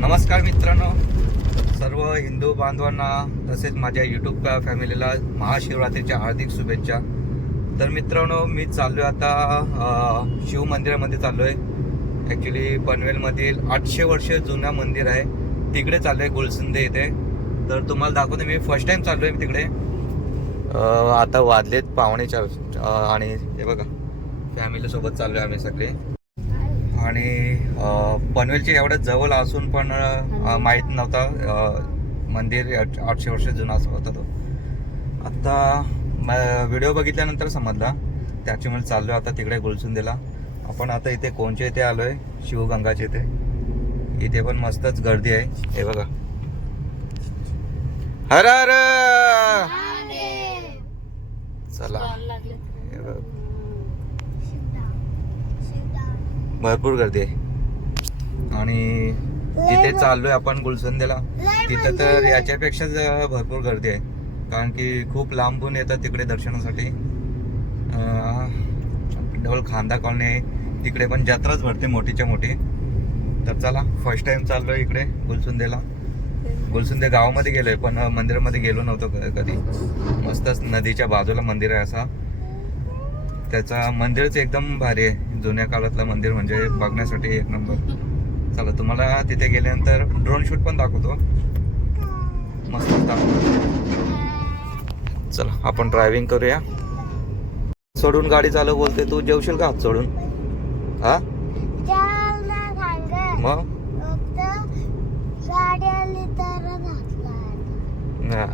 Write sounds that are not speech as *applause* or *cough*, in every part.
नमस्कार मित्रांनो. सर्व हिंदू बांधवांना तसेच माझ्या यूट्यूब फॅमिलीला महाशिवरात्रीच्या हार्दिक शुभेच्छा. तर मित्रांनो मी चाललो आहे आता शिव मंदिरामध्ये चाललो आहे ॲक्च्युली पनवेलमधील आठशे वर्ष जुनं मंदिर आहे. तिकडे चाललोय गुलसिंदे येथे तर तुम्हाला दाखवतो मी फर्स्ट टाइम आहे मी तिकडे आता वाजलेत पाहुणे चार आणि हे बघा फॅमिलीसोबत चाललो आहे आम्ही सगळे. आणि पनवेलच्या एवढ्या जवळ असून पण माहीत नव्हता मंदिर आठ- आठशे वर्ष जुना असं होता तो. आता व्हिडिओ बघितल्यानंतर समजला. त्याच्यामुळे चाललोय आता तिकडे गुलसुंदेला. आपण आता इथे कोणच्या इथे आलोय? शिवगंगाच्या इथे. इथे पण मस्तच गर्दी आहे. हे बघा. हर हर! चला. हे बघ. भरपूर गर्दी आहे. आणि जिथे चाललोय आपण गुलसंदेला तिथं तर याच्यापेक्षा ज- भरपूर गर्दी आहे. कारण की खूप लांबून येतात तिकडे दर्शनासाठी. डबल खांदा कॉलनी आहे. तिकडे पण जत्राच भरते मोठीच्या मोठी. तर चला फर्स्ट टाइम चाललोय इकडे गुलसुंदेला. गुलसुंदे गावामध्ये गेलोय पण मंदिरामध्ये गेलो नव्हतो कधी. मस्तच नदीच्या बाजूला मंदिर आहे असा. त्याचा मंदिरच एकदम भारी आहे. जुन्या काळातलं मंदिर म्हणजे बघण्यासाठी एक नंबर. चला तुम्हाला तिथे गेल्यानंतर ड्रोन शूट पण दाखवतो. मस्त दाखवतो. चला आपण ड्रायव्हिंग करूया. सोडून गाडी चालू बोलते तू. जेवशील का हात सोडून? हा? मग?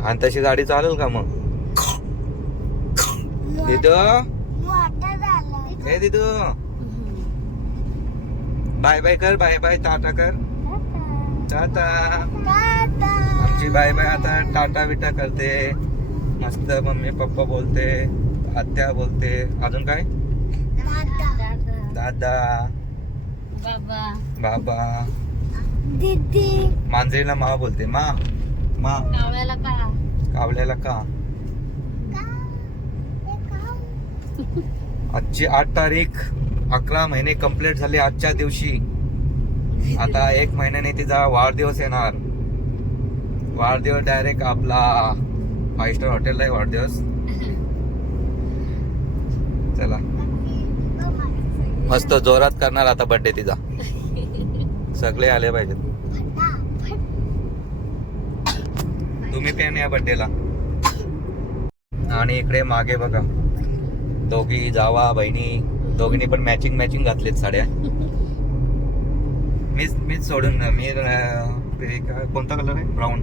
आणि तशी गाडी चालेल का मग? तिथं हे तिथं बाय बाय कर बाय बाय टाटा कर. टाटा. टाटा. आमची बाय बाय आता टाटा बिटा करते. मस्त मम्मी पप्पा बोलते आत्या बोलते. अजून काय? दादा. बाबा. बाबा. दीदी. मांजरीला मा बोलते. मा मा. कावळ्याला का? कावल्याला का? आजची आठ तारीख अकरा महिने कंप्लीट झाले आजच्या दिवशी. आता एक महिन्याने तिचा वाढदिवस येणार. वाढदिवस डायरेक्ट आपला फाईव्ह स्टार हॉटेलला आहे वाढदिवस. चला. मस्त जोरात करणार आता बर्थडे तिचा. सगळे आले पाहिजेत. तुम्ही पण या बर्थडेला आणि इकडे मागे बघा. दोघी जावा बहिणी. दोघींनी पण मॅचिंग मॅचिंग घातलेत साड्या. मीच मीच सोडून मी कोणता कलर आहे? ब्राऊन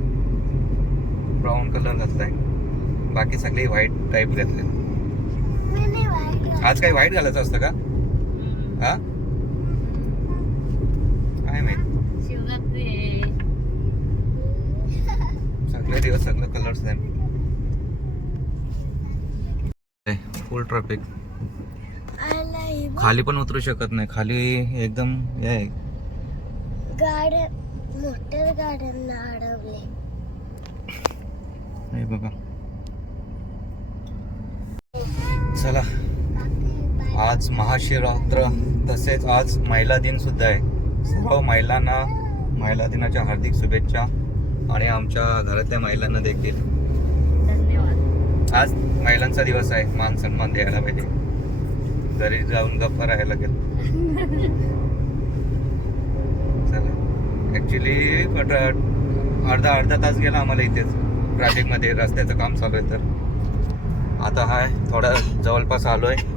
ब्राऊन कलर घातलाय. बाकी सगळे व्हाईट टाईप घातले. आज काही व्हाईट घालायचं असतं का? हा? काय माहीत? आहे. सगळे दिवस सगळं कलर्स सेम फुल ट्रॅफिक. खाली पण उतरू शकत नाही. खाली एकदम हे गाड्या मोटर अडवले. हे बघा. चला. आज महाशिवरात्र तसेच आज महिला दिन सुद्धा आहे. सर्व महिलांना महिला दिनाच्या हार्दिक शुभेच्छा आणि आमच्या घरातल्या महिलांना देखील. आज महिलांचा दिवस आहे मान सन्मान द्यायला पाहिजे. घरी जाऊन गप्पा राहायला लागेल चला. ऍक्च्युली अर्धा अर्धा तास गेला आम्हाला इथेच. ट्रॅफिकमध्ये रस्त्याचं काम चालू आहे तर. आता हाय थोडा जवळपास आलो आहे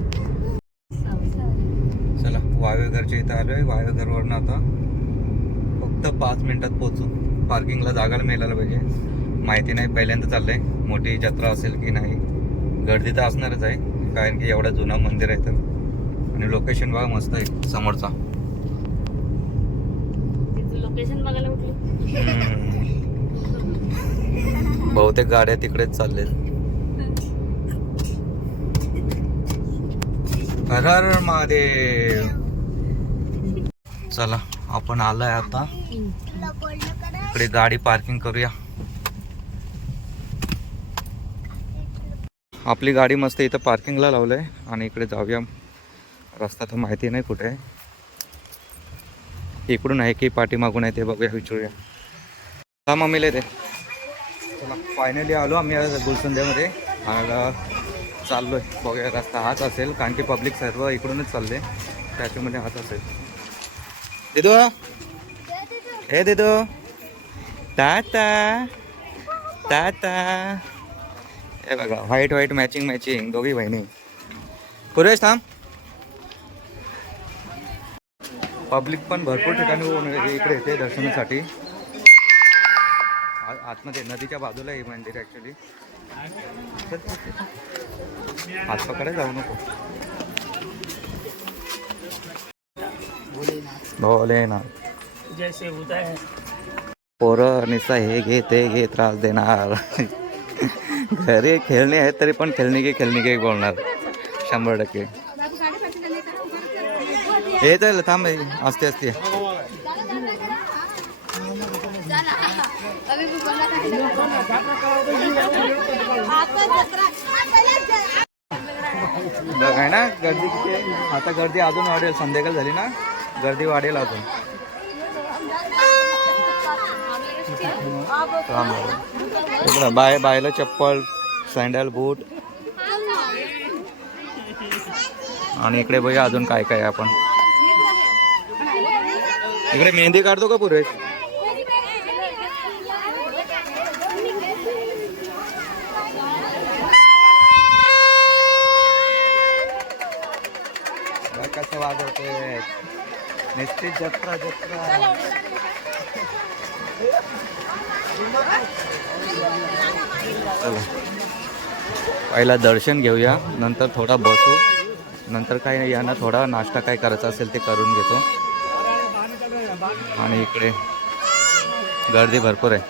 चला वावेघरच्या इथं आलो आहे वावेघरवरनं आता फक्त पाच मिनिटात पोचू पार्किंगला जागाला मिळायला पाहिजे. माहिती नाही पहिल्यांदा चाललंय. मोठी जत्रा असेल की नाही गर्दी तर असणारच आहे. कारण की एवढं जुनं मंदिर आहे तर. आणि लोकेशन बघा मस्त आहे. समोरचा. लोकेशन बघायला. बहुतेक गाड्या तिकडेच हर हर महादेव. चला आपण आलोय आता. इकडे गाडी पार्किंग करूया. आपली गाडी मस्त इथं पार्किंगला लावलं आहे आणि इकडे जाऊया. रस्ता तर माहिती नाही कुठे. आहे इकडून आहे की पाठीमागून आहे ते बघूया विचारूया. हा मम्मीला ते चला फायनली आलो आम्ही आज गुलसंध्यामध्ये. आणि आहे बघूया रस्ता हाच असेल कारण की पब्लिक सर्व इकडूनच चालले. त्याच्यामध्ये हाच असेल. दिदो? हे दिदो. टाटा. टाटा. हे बघा व्हाईट व्हाईट मॅचिंग मॅचिंग दोघी बहिणी. पुरेश थांब. पब्लिक पण भरपूर ठिकाणी होऊन इकडे येते दर्शनासाठी. आतमध्ये नदीच्या बाजूला आहे मंदिर ॲक्च्युली हात पकडा जाऊ नको. भोले ना जैसे होता है। पोरं निसा हे घे ते घे त्रास देणार. घरी खेळणे आहेत तरी पण खेळणी की खेळणी की बोलणार. शंभर टक्के. हे चालेल थांब असते असते असते आहे ना गर्दी किती आता गर्दी अजून वाढेल संध्याकाळ झाली ना गर्दी वाढेल अजून. बाय बायला चप्पल सँडल बूट आणि इकडे बघा अजून काय काय आपण. इकडे मेहंदी काढतो का पुरेश? कसं वाजवते? निश्चित जत्रा जत्रा. पहिला दर्शन घेऊया. नंतर थोडा बसू. नंतर काय यांना थोडा नाश्ता काय करायचा असेल ते करून घेतो. आणि इकडे गर्दी भरपूर आहे.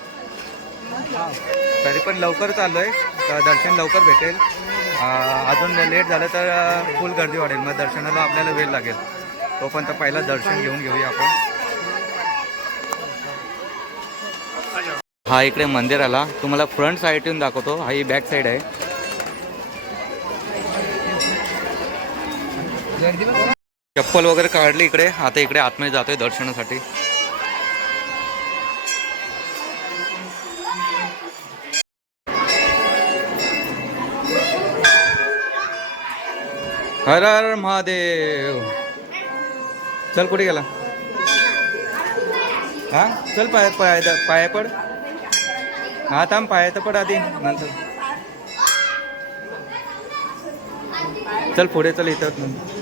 तरी पण लवकर चाललो आहे. दर्शन लवकर भेटेल. अजून लेट झालं तर फुल गर्दी वाढेल. मग दर्शनाला आपल्याला वेळ लागेल. तोपर्यंत पहिला दर्शन घेऊन घेऊया आपण. हा इकडे मंदिर आला. तुम्हाला फ्रंट साईड येऊन दाखवतो. हा ही बॅक साईड आहे. चप्पल वगैरे काढली इकडे. आता इकडे आतमध्ये जातोय दर्शनासाठी. हर हर महादेव. चल कुठे गेला? हा? चल पाय पाय पाया पड. हा थांब पायाचं पड आधी. नंतर. चल पुढे चल येतात नंतर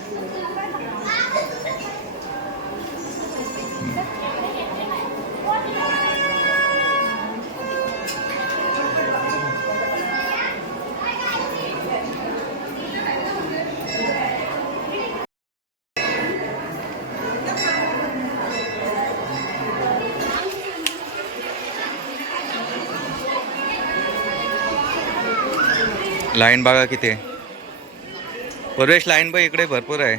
लाईन बघा किती. आहे प्रवेश लाईन बघ इकडे भरपूर आहे.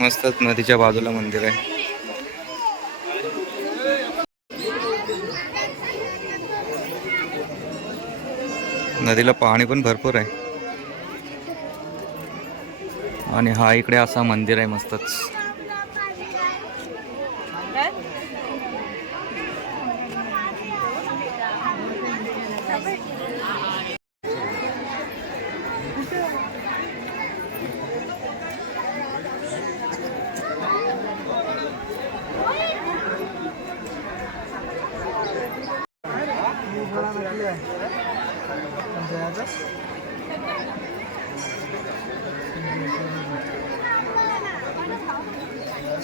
मस्तच नदीच्या बाजूला मंदिर आहे. नदीला पाणी पण भरपूर आहे. आणि हा इकडे असा मंदिर आहे मस्तच.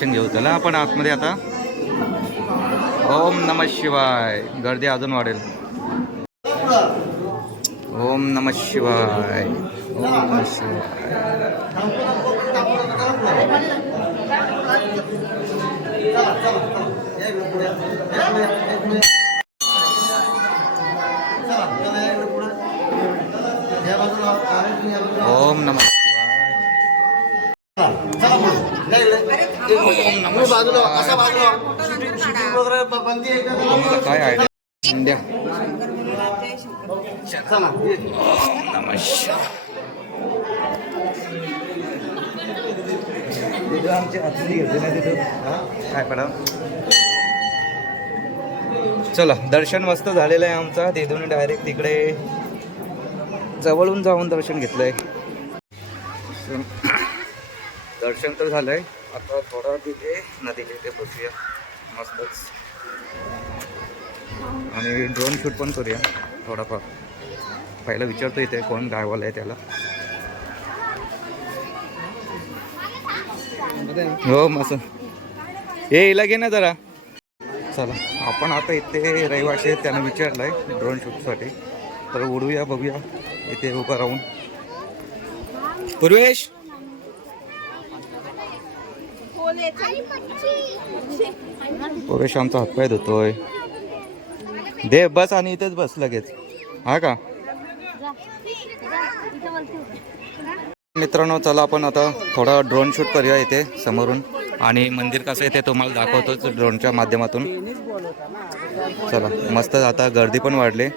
दर्शन घेऊ. चला आपण आतमध्ये आता. ओम नम शिवाय. गर्दी अजून वाढेल. ओम नम शिवाय. ओम नम शिवाय ओम नम शिवाय आतमध्ये घेतली ना तिथं काय पडा चला. दर्शन मस्त झालेलं आहे आमचा. तिथून डायरेक्ट तिकडे जवळून जाऊन दर्शन घेतलंय. दर्शन तर झालंय. आता थोडा तिथे नदीला इथे बसूया. मस्तच आणि ड्रोन शूट पण करूया थोडाफार. पहिला विचारतो इथे कोण गायवाला आहे त्याला. हो मस्त. हे हिला घे ना जरा. चला आपण आता इथे रहिवाशी आहेत त्यांना विचारलं आहे ड्रोन शूटसाठी तर उडूया बघूया इथे उभं राहून. पूर्वेश! पूर्वेश आमचा हातपाय धुतोय. दे बस आणि इथेच बस लगेच. हा का? मित्रांनो चला आपण आता थोडा ड्रोन शूट करूया इथे समोरून. आणि मंदिर कसं आहे ते तुम्हाला दाखवतोच ड्रोनच्या माध्यमातून. चला मस्त आता गर्दी पण वाढली.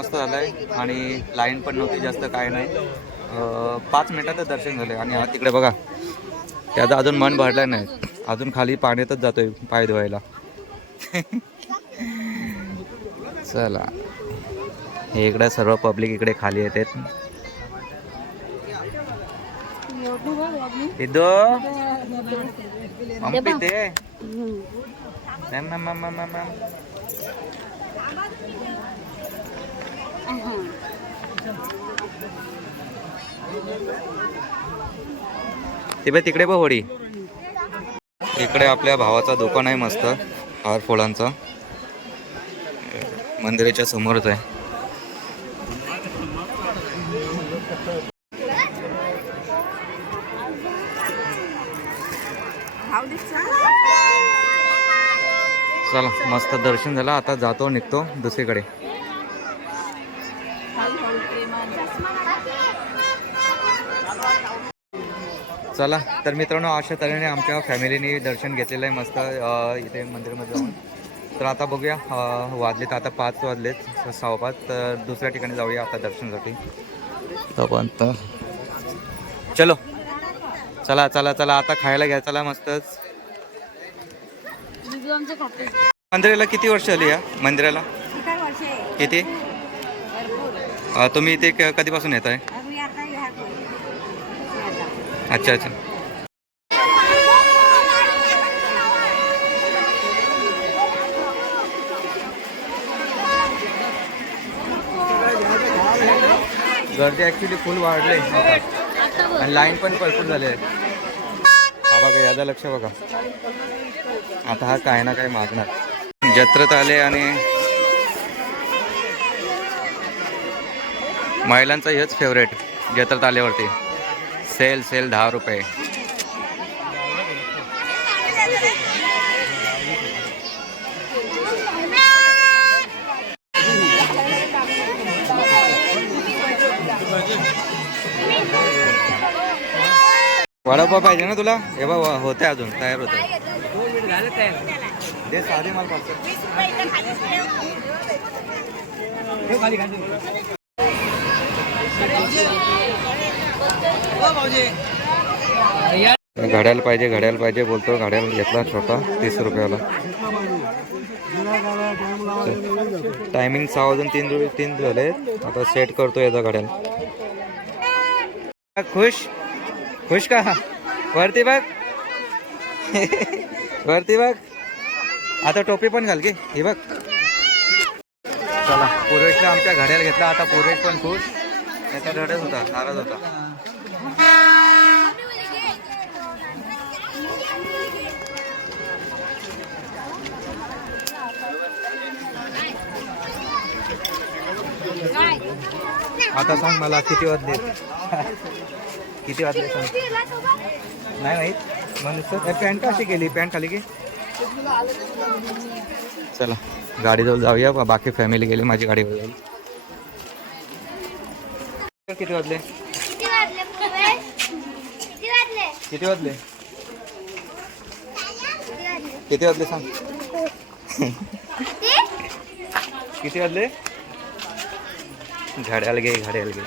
मस्त झालं आहे आणि लाईन पण नव्हती जास्त काय नाही. पाच मिनिटातच दर्शन झालं आणि तिकडे बघा त्याचं अजून मन भरलं नाही. अजून खाली पाण्यातच जातोय पाय धुवायला. चला. हे इकडे सर्व पब्लिक इकडे खाली इदो? मम्मी ते ma'am ma'am ma'am ma'am ma'am. ते बाई तिकडे बघ होडी. इकडे आपल्या भावाचा दुकान आहे मस्त हार फुलांचा. मंदिराच्या समोरच आहे. चला मस्त दर्शन झालं आता जातो निघतो दुसरीकडे. चला तर मित्रांनो अशा तऱ्हेने आमच्या फॅमिलीने दर्शन घेतलेलं आहे मस्त इथे मंदिरामध्ये जाऊन. तर आता बघूया वाजलेत आता पाच वाजलेत सहा पाच तर दुसऱ्या ठिकाणी जाऊया आता दर्शनासाठी. चलो. चला चला चला आता खायला घ्या चला मस्तच. मंदिराला किती वर्ष आली या? मंदिराला? किती? अ, तुम्ही इथे क- कधीपासून येत आहे अच्छा अच्छा. गर्दी ॲक्च्युली फुल वाढले. आणि लाईन पण भरपूर झाली आहे हा बघा यादा लक्ष बघा. आता हा काय ना काय मागणार. जत्रेत आले आणि महिलांचं हेच फेवरेट जत्रेत आल्यावरती सेल सेल दहा रुपये. वडापाव पाहिजे ना तुला? हे बघ होते अजून तयार होते दे साधे माल घड्याल पाहिजे घड्याल पाहिजे बोलतो. घड्याल घेतला छोटा तीस रुपयाला. टायमिंग सहा वाजून तीन रुपये तीन झाले. आता सेट करतो याचा घड्याल. खुश? खुश का? वरती बघ. वरती बघ. आता टोपी पण घाल की. हे बघ. चला पूर्वेशला आमच्या घड्याल घेतला. आता पूर्वेश पण खुश. त्याचा रडत होता नाराज होता. आता सांग मला किती वाजले? किती वाजले सांग? नाही माहीत. म्हणून पॅन्ट अशी केली? पॅन्ट खाली की चला गाडीजवळ जाऊया. बा- बाकी फॅमिली गेली माझी गाडीवर जाईल किती वाजले? किती वाजले? किती वाजले? सांग. किती? वाजले? घड्याल घे घड्याल घे.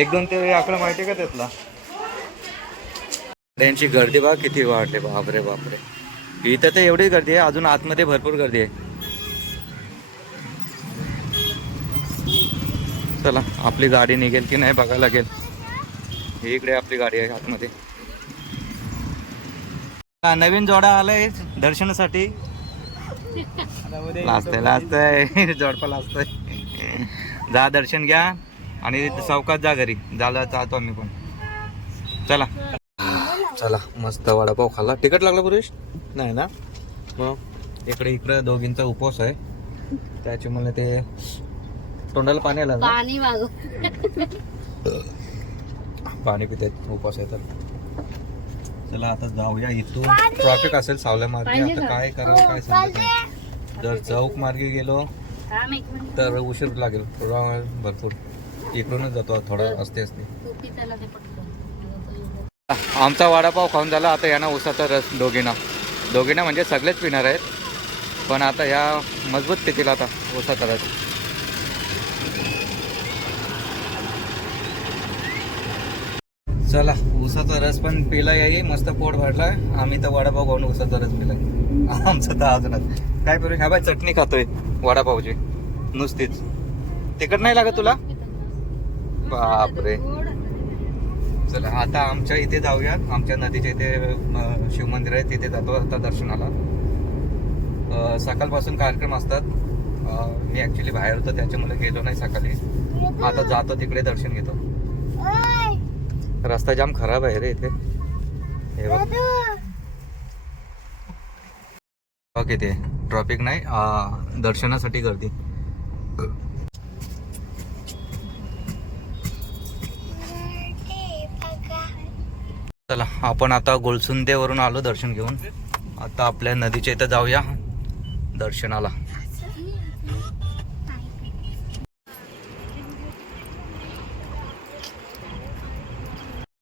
एक दोन ते आकडा माहिती का त्यातला? त्यांची गर्दी बघा किती वाढली बापरे बापरे. इथं तर एवढी गर्दी आहे अजून आतमध्ये भरपूर गर्दी आहे. चला आपली गाडी निघेल की नाही बघायला लागेल. ही इकडे आपली गाडी आहे आतमध्ये. हा, नवीन जोडा आलाय दर्शनासाठी. लाजतंय लाजतंय. *laughs* जोडपा लाजतंय. जा दर्शन घ्या आणि चौकात जा घरी. जायला जातो आम्ही पण. चला. चला मस्त वडापाव खाल्ला. तिकट लागला पुरुष? नाही ना? मग इकडे इकडे दोघींचा उपवास आहे. त्याची म्हणलं ते तोंडाला पाणी आलं ना? पाणी मागू पाणी पिते उपवास आहे तर चला आता जाऊया इथून. ट्रॉफिक असेल सावल्या मार्गे. पाहिजे आता का? काय करावं काय समजत नाही. जर चौक मार्गे गेलो थांब एक मिनिट. तर उशीर लागेल. थोडा वेळ भरपूर. इकडूनच जातो थोडं असते असते. टोपी त्याला ते पटकन. आमचा वडापाव खाऊन झाला आता यांना उसाचा रस दोघींना. दोघींना म्हणजे सगळेच पिणार आहेत. पण आता ह्या मजबूत पितील आता उसाचा रस. चला उसाचा रस पण पिला याई मस्त पोट भरलाय. आम्ही तर वडापाव खाऊन उसाचा रस पिलाय. आमचं तर अजूनच. काय करू ह्या बाय चटणी खातोय वडापावची. नुसतीच. तिकट नाही लागत तुला? बापरे. चला आता आमच्या इथे जाऊया. आमच्या नदीच्या इथे शिवमंदिर आहे. तिथे जातो आता दर्शनाला. सकाळपासून कार्यक्रम असतात. मी ऍक्च्युली बाहेर होतो त्याच्यामुळे गेलो नाही सकाळी. आता जातो तिकडे दर्शन घेतो. रस्ता जाम खराब आहे रे इथे. हे बघ. दादू. बघ ट्रॉफिक नाही दर्शनासाठी गर्दी. चला आपण आता गोलसुंदेवरून आलो दर्शन घेऊन. आता आपल्या नदीच्या इथं जाऊया दर्शनाला.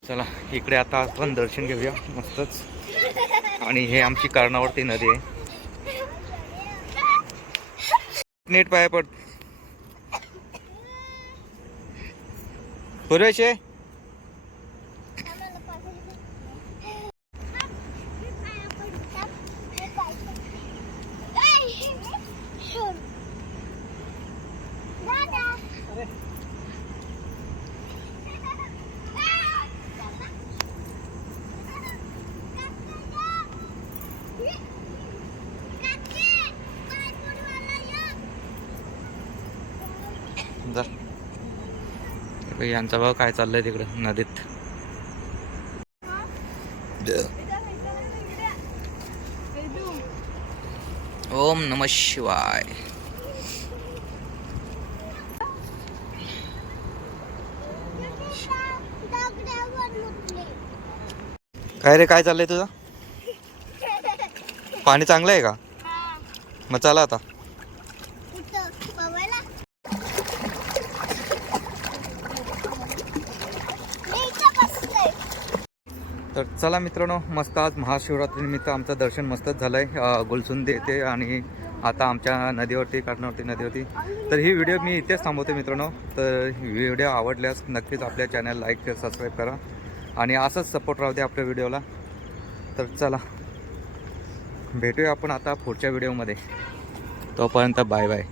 चला इकडे आता आपण दर्शन घेऊया मस्तच. आणि हे आमची कारणावरती नदी आहे. नीट पाय पड. पूर्वेशे हे यांचा भाव काय चाललंय तिकडं नदीत? ओम नम शिवाय. काय रे काय चाललंय तुझं? पाणी चांगलं आहे का? मग चला आता. तर चला मित्रांनो मस्त आज महाशिवरात्रीनिमित्त आमचं दर्शन मस्तच झालं आहे गुलसुंदी येते आणि आता आमच्या नदीवरती काठणावरती नदीवरती. तर ही व्हिडिओ मी इथेच थांबवते मित्रांनो. तर व्हिडिओ आवडल्यास नक्कीच आपल्या चॅनल लाईक सबस्क्राईब करा आणि असंच सपोर्ट राहू दे आपल्या व्हिडिओला. तर चला भेटूया आपण आता पुढच्या व्हिडिओमध्ये. तोपर्यंत बाय बाय.